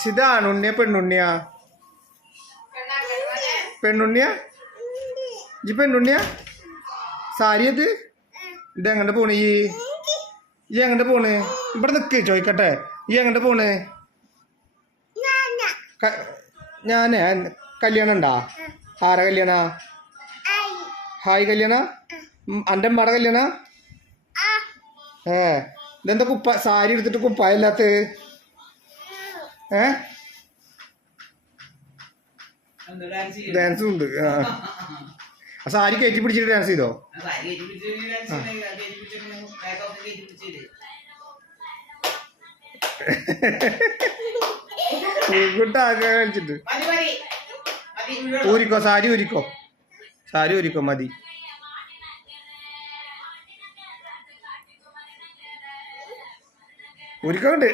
സിതാണുണ്ണിയ പെണ്ണുണ്ണിയാ? പെണ്ണുണ്ണിയാ? ഈ പെണ്ണുണ്ണിയാ? സാരി അത് ഇതെങ്ങോട്ട് പോണ്? ഈ എങ്ങോട്ട് പോണ്? ഇവിടെ നിൽക്ക് ചോദിക്കട്ടെ, ഈ എങ്ങോട്ട് പോണ്? ഞാന് കല്യാണം ഉണ്ടാ? ആരാ കല്യാണ? ഹായ് കല്യാണ? എൻ്റെ അമ്മയുടെ കല്യാണ? ഇതെന്താ സാരി എടുത്തിട്ട് കുപ്പായല്ലാത്ത? ഡാൻസും ഉണ്ട്. സാരി കയറ്റി പിടിച്ചിട്ട് ഡാൻസ് ചെയ്തോ? കളിച്ചിട്ട് ഊരിക്കോ, സാരി ഊരിക്കോ, സാരി ഊരിക്കോ, മതി. ഊരിക്കോണ്ട്